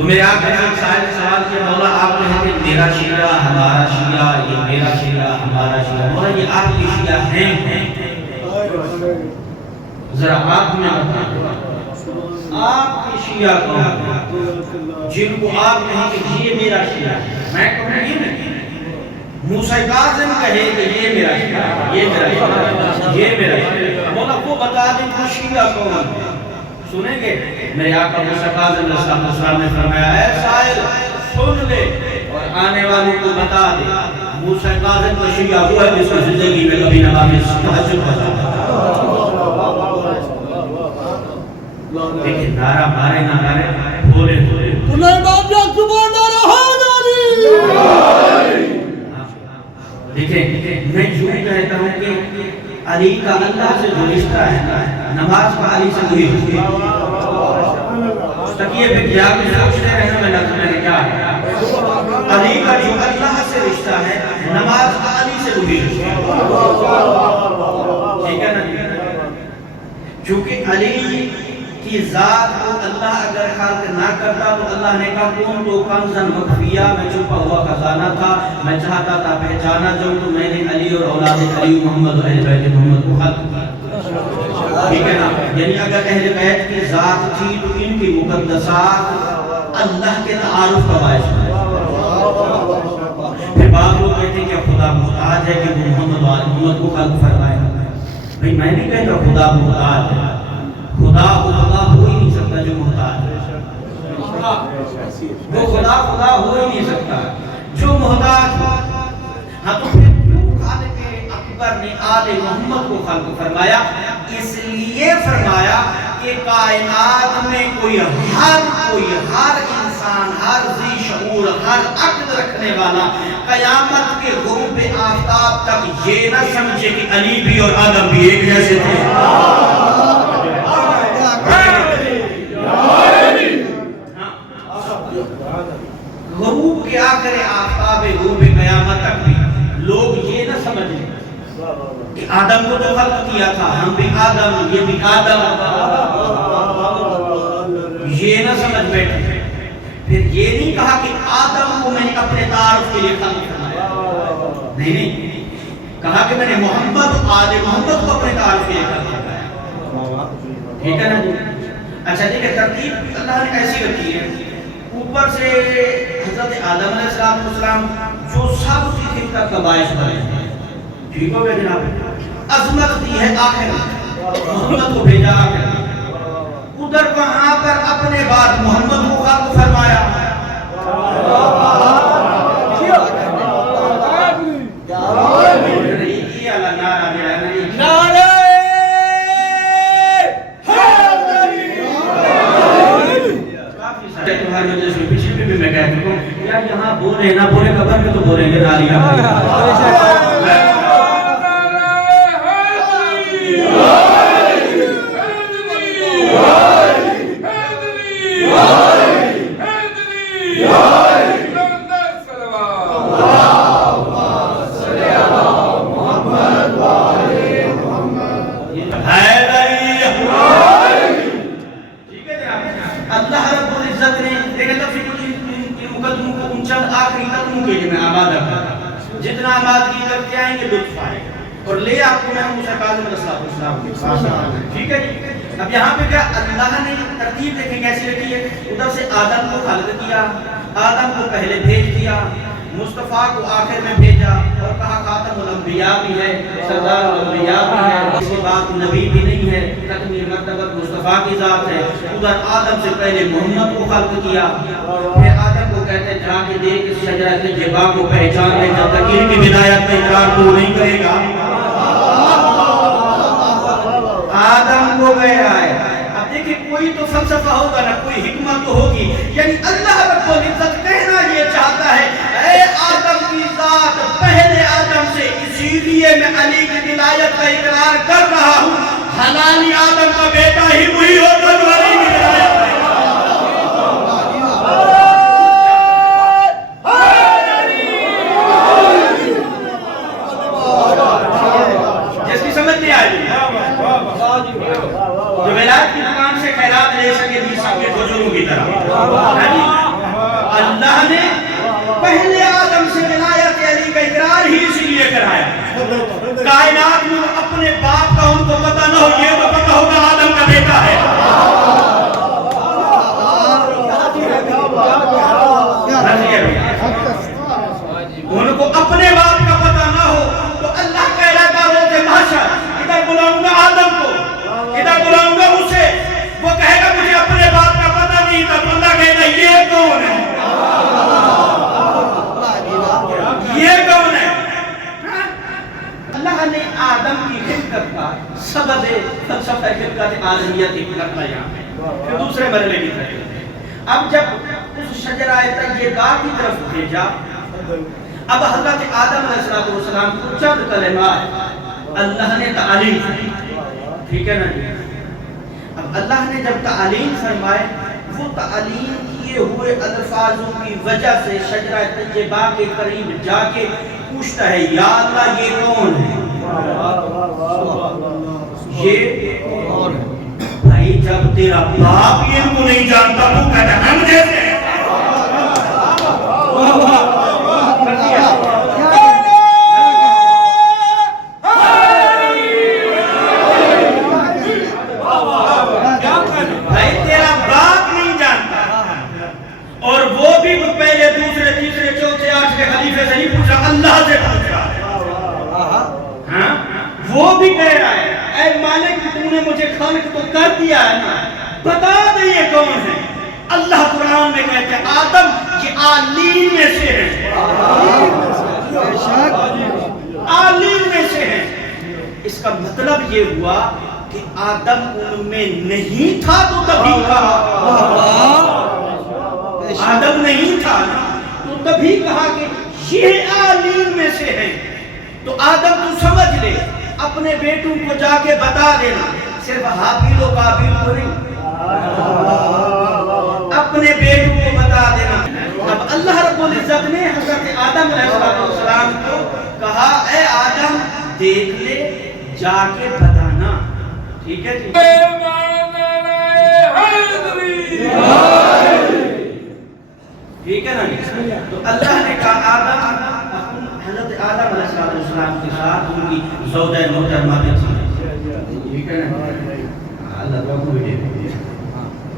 تو میرے آقا نے سوال کیا مولا آپ کہتے ہیں میرا شیعہ ہمارا شیعہ، یہ میرا شیعہ ہمارا شیعہ، مولا یہ آپ کی شیعہ ہیں؟ ذرا آپ میں بتائیں آپ کی شیعہ کون ہے جن کو آپ کہیں کہ یہ میرا شیعہ ہے؟ میں کہوں یہ نہیں، موسیٰ کاظم کہے کہ یہ میرا شیعہ ہے، یہ میرا شیعہ ہے، یہ میرا شیعہ ہے، مولا وہ بتا دیں وہ شیعہ کون ہے؟ سنیں گے؟ میرے آقا موسیٰ کاظم علیہ السلام نے فرمایا اے سائل سن لے اور آنے والوں کو بتا دے، موسیٰ کاظم کا شیعہ ہوا ہے جس کو زندگی میں کبھی نماز تہجد پڑھا۔ دیکھیں نعرہ مارے نہ مارے بھولے بھولے انہیں باب یا زبان نعرہ حیدری۔ دیکھیں میں یوں کہتا ہوں کہ علی کا اللہ سے جو رشتہ ہے نماز کا علی سے کوئی رشتہ ہے۔ تقیے پہ کیا کچھ سوچتے رہنا میں لفظ میں نے کیا ہے علی کا جو اللہ سے رشتہ ہے نماز کا علی سے کوئی رشتہ ہے، ٹھیک ہے نا؟ چونکہ علی کی ذات کو اللہ اگر خلق نہ کرتا تو اللہ نے کہا کون تو کنزاً مخفیہ، میں چھپا ہوا خزانہ تھا، میں چاہتا تھا پہچانا جاؤں تو میں نے علی اور اولاد علی محمد و اہل بیت محمد کو خلق کیا، ٹھیک ہے نا؟ یعنی اگر اہل بیت کی ذات تھی تو ان کی مقدسات اللہ کے تعارف کا باعث ہے۔ پھر بعض لوگ کہتے ہیں کہ خدا محتاج ہے کہ وہ محمد و آل محمد کو خلق فرمائے، بھئی میں نہیں کہتا خدا محتاج ہے، خدا وہ خدا ہو ہی نہیں سکتا جو محتاج ہے، وہ خدا ہو ہی نہیں سکتا جو محتاج ہو۔ ہاں تو پھر کیوں خالق اکبر نے آل محمد کو خلق فرمایا؟ اس لیے فرمایا کہ کائنات میں کوئی ہر انسان، ہر ذی شعور، ہر عقل رکھنے والا قیامت کے غروب آفتاب تک یہ نہ سمجھے کہ علی بھی اور آدم بھی ایک جیسے تھے۔ غروب کے آخر آفتاب غروب قیامت تک بھی لوگ یہ نہ سمجھیں کہ آدم کو تو خلق کیا تھا، ہم بھی آدم، یہ بھی آدم، یہ نہ سمجھ بیٹھے۔ پھر یہ نہیں کہا کہ آدم کو میں نے اپنے تعارف کے لیے خلق کرنا، نہیں، کہا کہ میں نے محمد آل محمد کو اپنے تعارف کے لیے خلق کرنا، ٹھیک ہے نا جی؟ اچھا دیکھیں ترتیب اللہ نے ایسی رکھی ہے، اوپر سے حضرت آدم علیہ السلام جو سب کی خلقت کا باعث بنے، ٹھیک ہو گیا جناب؟ عظمت دی ہے آخر محمد کو بھیجا آخر، ادھر وہاں پر اپنے بعد محمد کو خلق فرمایا۔ یہاں بولے نہ بولے قبر میں تو بولیں گے جتنا آبادگی کرتے آئیں گے لطف آئے گا، اور لے آپ کو میں موسیٰ کاظم علیہ السلام، ٹھیک ہے جی؟ اب یہاں پہ کیا اللہ نے ترتیب دیکھیں کیسی رکھی ہے؟ ادھر سے آدم کو خلق کیا، آدم کو پہلے بھیج دیا، مصطفیٰ کو آخر میں بھیجا اور کہا خاتم الانبیاء بھی ہے، سردار الانبیاء بھی ہے، اس کے بعد نبی بھی نہیں ہے، تکمیل مرتبت مصطفیٰ کی ذات ہے۔ ادھر آدم سے پہلے محمد کو خلق کیا، پھر آدم کو کہتے ہیں جا کے دیکھ اس شجرۃ الجبا کو پہچان لے، جب تک ان کی بدایت کا اقرار تو نہیں کرے گا۔ آدم کو گیا ہے، اب دیکھیں کوئی تو فلسفہ ہوگا نا، کوئی حکمت تو ہوگی، یعنی اللہ رب العزت کہنا یہ چاہتا ہے اے آدم کی ذات پہلے آدم سے، اسی لیے میں علی کی ولایت کا اقرار کر رہا ہوں، حلالی آدم کا بیٹا ہی وہی ہوگا جو علی کی ولایت کا جس کی سمجھ نہیں آئی جو ولایت کی دکان سے خیرات لے سکے بھی سب کے بزرگوں کی طرح، پہلے آدم سے ولایت علی کا اقرار ہی اسی لیے کرایا. کائنات میں اپنے باپ کا ان کو پتہ نہ ہو, یہ تو پتہ ہوگا آدم کا بیٹا ہے. ان کو اپنے باپ کا پتہ نہ ہو تو اللہ کہہ رہا تھا روز محشر ادھر بلاؤں گا آدم کو, ادھر بلاؤں گا اسے, وہ کہے گا مجھے اپنے باپ کا پتہ نہیں تھا, تو اللہ کہے گا یہ کون ہے, یہ کون ہے. اللہ نے آدم کی خلقت کا سبب فلسفہ خلقت آدمیت کی نقل یہاں ہے. پھر دوسرے مرحلے کی طرف اب جب اس شجرہ طیبہ کی طرف بھیجا, اب حضرت آدم علیہ السلام کو چند کلمات اللہ نے تعلیم دی. ٹھیک ہے نا جی. اب اللہ نے جب تعلیم فرمائے, وہ تعلیم کیے ہوئے الفاظوں کی وجہ سے شجرہ طیبہ کے قریب جا کے پوچھتا ہے, یا اللہ یہ کون ہے, یہ کون ہے. بھائی جب تیرا باپ یہ ان کو نہیں جانتا تو کہتا ہے ہم جیسے ہیں. اللہ سے پوچھ رہا ہے, وہ بھی کہہ رہا ہے اے مالک تو نے مجھے خالق تو کر دیا ہے نا, بتا دے یہ کون ہے. اللہ قرآن میں کہتے ہیں آدم یہ عالین میں سے ہے, عالین میں سے ہے. اس کا مطلب یہ ہوا کہ آدم ان میں نہیں تھا تو تبھی کہا, آدم نہیں تھا تو تبھی کہا کہ یہ عالین میں سے ہے. تو آدم تو سمجھ لے, اپنے بیٹوں کو جا کے بتا دینا, صرف حابیل و قابیل کو نہیں, اپنے بیٹوں کو بتا دینا. اب اللہ رب العزت نے حضرت آدم علیہ السلام کو کہا اے آدم دیکھ لے, جا کے بتانا. ٹھیک ہے جی. ٹھیک ہے نا. تو اللہ نے کہا آدم, حضرت آدم علیہ السلام کے ساتھ ان کی زوجہ محترمہ تھی. ٹھیک ہے نا, اللہ کو بھی دے.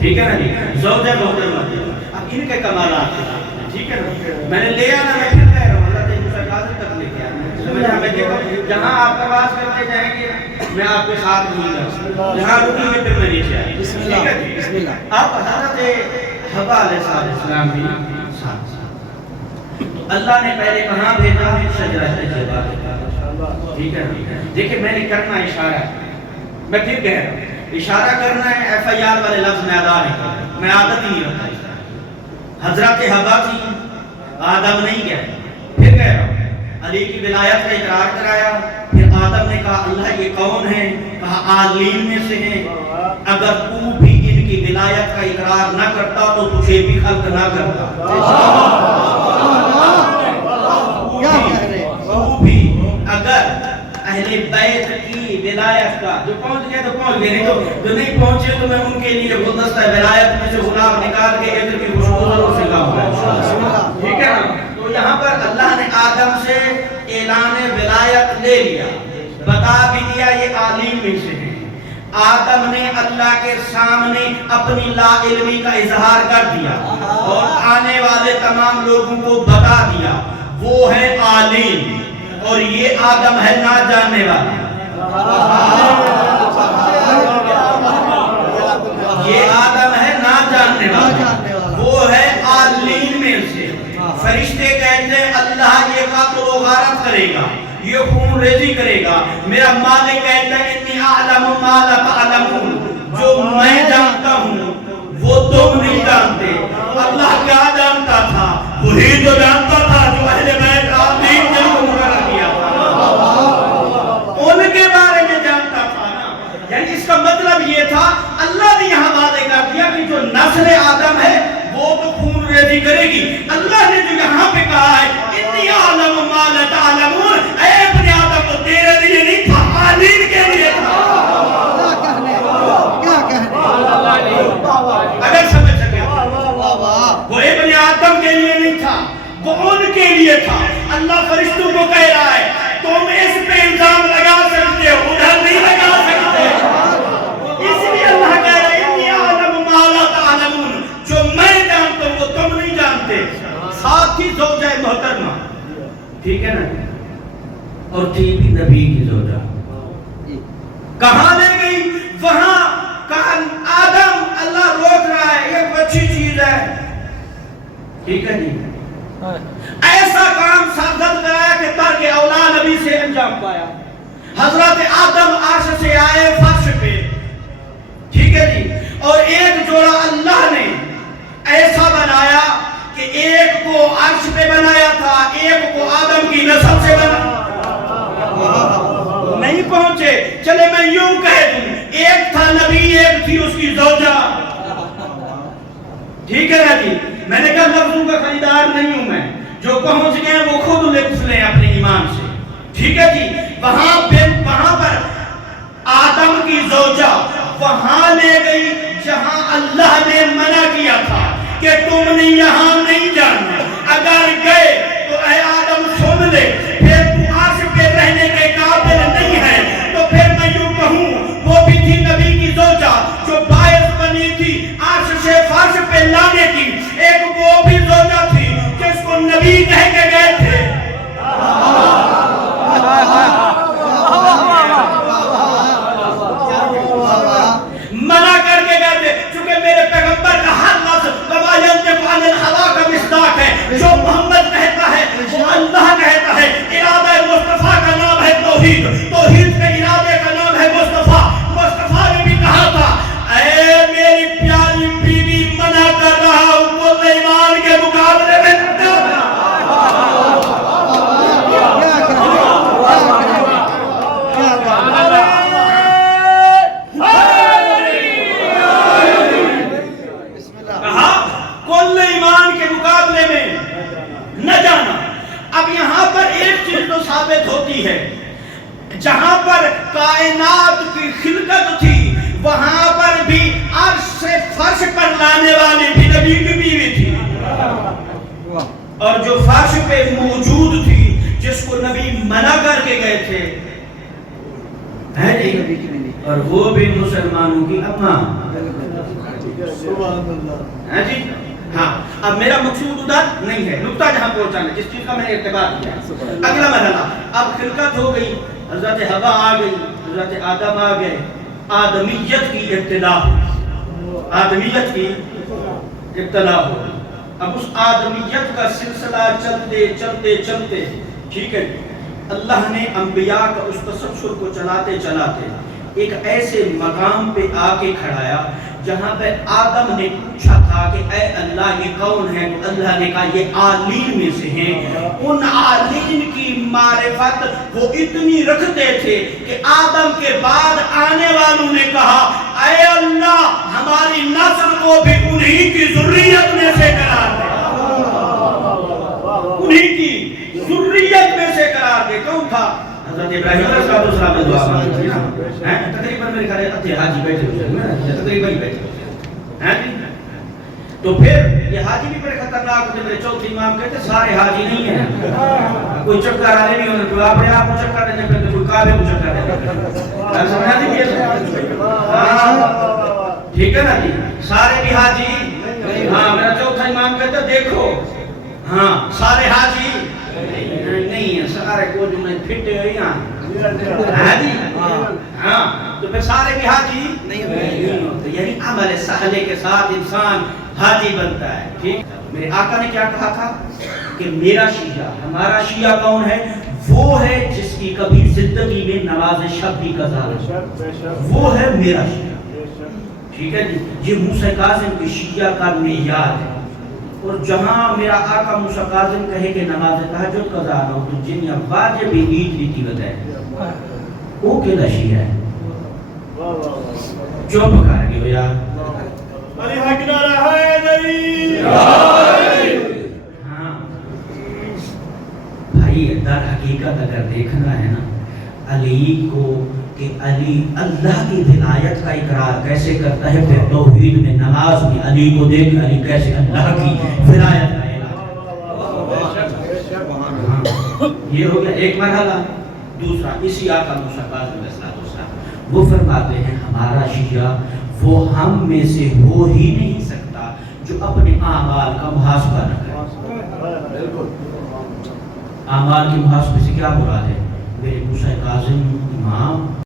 ٹھیک ہے نا جی, زوجہ محترمہ تھی. اب ان کے کمالات ہیں. ٹھیک ہے نا, میں نے لے آنا, میں پھر کہہ رہا ہوں حضرت موسیٰ قاضی تک لے کے آنا. سمجھا, میں دیکھو جہاں آپ پرواز کرتے جائیں گے میں آپ کے ساتھ نہیں رہا, جہاں رکی میں پھر میں نیچے آئی. ٹھیک ہے جی. بسم اللہ. اب حضرت حوا علیہ السلام بھی ساتھ. تو اللہ نے پہلے کہاں بھیجا, شجرہ طیبہ. ٹھیک ہے, دیکھیں میں نے کرنا اشارہ, میں پھر کہہ رہا ہوں اشارہ کرنا ہے, ایف آئی آر والے لفظ میں ادا نہیں کرتا, میں عادت ہی نہیں رکھتا. حضرت حوا تھی, آدم نہیں گیا. پھر کہہ رہا ہوں علی کی ولایت کا اقرار کرایا. پھر آدم نے کہا اللہ یہ کون ہے, کہا عالین میں سے ہیں. اگر تو بھی ان کی ولایت کا اقرار نہ کرتا تو تجھے بھی خلق نہ کرتا. تو بھی اگر اہل بیت کی ولایت کا, جو پہنچ گئے تو پہنچ گئے, نہیں تو جو نہیں پہنچے تو میں ان کے لیے گلدستہ ولایت میں سے غلام نکال کے عطر کی خوشبو ضرور سے لاؤں گا. ٹھیک ہے نا. تو یہاں پر اللہ نے آدم سے اعلان ولایت لے لیا, بتا بھی دیا یہ عالم میں سے ہے. آدم نے اللہ کے سامنے اپنی لا علمی کا اظہار کر دیا اور آنے والے تمام لوگوں کو بتا دیا وہ ہے عالم اور یہ آدم ہے نہ جاننے والا. یہ آدم ہے نہ جاننے والا, وہ ہے عالم میں سے. فرشتے کہتے ہیں اللہ یہ قتل و غارت کرے گا, یہ خون ریزی کرے گا. میرا مالک کہتا ہے انی اعلم ما لا تعلمون, جو میں جانتا ہوں وہ تم نہیں جانتے. اللہ کیا جانتا تھا, وہی جو جانتا تھا جو اہل بیت عالم نے مقرر کیا تھا, ان کے بارے میں جانتا تھا نا. یعنی اس کا مطلب یہ تھا اللہ نے یہاں واضح کر دیا کہ جو نسل آدم ہے وہ تو خون ریزی کرے گی. اللہ نے جو یہاں پہ کہا ہے انی اعلم ما لا تعلمون, اے اپنے آدم کو تیرے لیے نہیں تھا, عالم کے لیے تھا. اگر سمجھ سکے, وہ ابن آدم کے لیے نہیں تھا, وہ ان کے لیے تھا. اللہ فرشتوں کو کہہ رہا ہے تم اس پہ الزام لگا سکتے ہو, ادھر نہیں لگا سکتے. اس لیے اللہ کہہ رہا ہے انی اعلم ما لا تعلمون, جو میں جانتا ہوں وہ تم نہیں جانتے. ساتھ ہی زوجہ محترمہ, ٹھیک ہے نا, اور تھی بھی نبی کی زوجہ. کہاں لے گئی؟ وہاں کہا آدم اللہ روک رہا ہے, یہ اچھی چیز ہے, ٹھیک ہے جی. ایسا کام سرزد کرایا کہ ترک اولا نبی سے انجام پایا. حضرت آدم عرش سے آئے فرش پہ, ٹھیک ہے جی, اور ایک جوڑا اللہ نے ایسا بنایا کہ ایک کو عرش پہ بنایا تھا, ایک کو آدم کی نسل سے بنایا. نہیں پہنچے, چلے میں یوں کہہ دوں, ایک تھا نبی, ایک تھی اس کی زوجہ. ٹھیک ہے نا جی. میں نے کہا لفظوں کا خریدار نہیں ہوں میں, جو پہنچ گئے وہ خود لکھ لیں اپنے ایمان سے. ٹھیک ہے جی. وہاں پر آدم کی زوجہ وہاں لے گئی جہاں اللہ نے منع کیا تھا کہ تم نے یہاں نہیں جانا. اگر گئے تو اے آدم سن لے, پھر تو عرش پہ رہنے کے قابل نہیں ہے. تو پھر میں یوں کہوں وہ بھی تھی نبی کی زوجہ جو باعث بنی تھی عرش سے فرش پہ لانے کی. ایک وہ بھی زوجہ تھی جس کو نبی کہہ کے گئے تھے. منع کر کے گئے تھے, چونکہ میرے پیغمبر کا ہر لفظ وما ينطق عن الهوى کا مصداق ہے. جو محمد کہتا ہے وہ اللہ کہتا ہے. ارادہ مصطفیٰ کا نام ہے توحید, توحید کے ارادے کا نام ہے مصطفیٰ. مصطفیٰ نے بھی کہا تھا اے میری پیاری بیوی منع کر رہا ہوں کل ایمان کے مقابلے میں. ثابت ہوتی ہے جہاں پر کائنات کی خلقت تھی وہاں پر بھی عرش سے فرش پر لانے والی بھی نبی کی بیوی تھی, اور جو فرش پہ موجود تھی جس کو نبی منع کر کے گئے تھے ہے جی, اور وہ بھی مسلمانوں کی اماں ہے جی. ہاں, اب میرا مقصود ادھر نہیں ہے, نقطہ جہاں پہنچانا جس چیز کا میں نے ارتباط کیا. اگلا مرحلہ, اب خلقت ہو گئی, حضرت حوا آ گئی, حضرت آدم آ گئے, آدمیت کی ابتدا ہو, آدمیت کی ابتدا ہو. اب اس آدمیت کا سلسلہ چلتے چلتے چلتے, ٹھیک ہے, اللہ نے انبیاء کا اس تسلسل کو چلاتے چلاتے ایک ایسے مقام پہ آ کے کھڑایا جہاں پہ آدم نے پوچھا تھا کہ اے اللہ یہ کون ہے, تو اللہ نے کہا یہ عالین میں سے ہیں. ان عالین کی معرفت وہ اتنی رکھتے تھے کہ آدم کے بعد آنے والوں نے کہا اے اللہ ہماری نسل کو بھی انہی کی ذریت میں سے قرار دے, انہی کی ذریت میں سے قرار دے. کون تھا؟ حضرت ابراہیم علیہ السلام نے دعا مانگی ہے. تقریباً میرے خیال ہے حاجی بیٹھے ہوئے, تقریباً بیٹھے ہیں. تو پھر یہ حاجی بھی بڑے خطرناک ہوتے, میرے چوتھے امام کہتے سارے حاجی نہیں ہیں, کوئی چکر آنے نہیں ہونے, کوئی اپنے آپ کو چکر دینے پہ, کوئی کعبے کو چکر دینے. سمجھا دیجیے, ٹھیک ہے نا جی, سارے بھی حاجی. ہاں, میرا چوتھا امام کہتے دیکھو, ہاں سارے حاجی نہیں ہے, سارے کو جو میں پھٹے ہوئی حاجی. ہاں, تو پھر سارے بھی حاجی نہیں ہوتے. یعنی عمل صالح کے ساتھ انسان حاجی بنتا ہے. ٹھیک, میرے آقا نے کیا کہا تھا کہ میرا شیعہ, ہمارا شیعہ کون ہے؟ وہ ہے جس کی کبھی زندگی میں نماز شب بھی قضا نہیں, وہ ہے میرا شیعہ. ٹھیک ہے جی, یہ موسیٰ کاظم کی شیعہ کا معیار ہے. اور جہاں میرا آقا موسیٰ کاظم کہے کہ نماز تہجد قضا نہ ہو تو جنیا واجب عید لیتی بتائے وہ کیلا شیعہ ہے. جو پکار گئے ہو یار علی حق نعرہ حیدری. ہاں بھائی, در حقیقت اگر دیکھنا ہے نا علی کو کہ علی اللہ کی ولایت کا اقرار کیسے کرتا ہے, پھر توحید میں نماز میں علی کو دیکھ علی کیسے اللہ کی ولایت کا اعلان. یہ ہو گیا ایک مرحلہ. دوسرا اسی آقا موسیٰ کاظم علیہ السلام وہ فرماتے ہیں ہمارا شیعہ وہ ہم میں سے ہو ہی نہیں سکتا جو اپنے اعمال کا محاسبہ نہ کرے. اعمال کے محاسبے سے کیا مراد ہے؟ میرے موسیٰ کاظم امام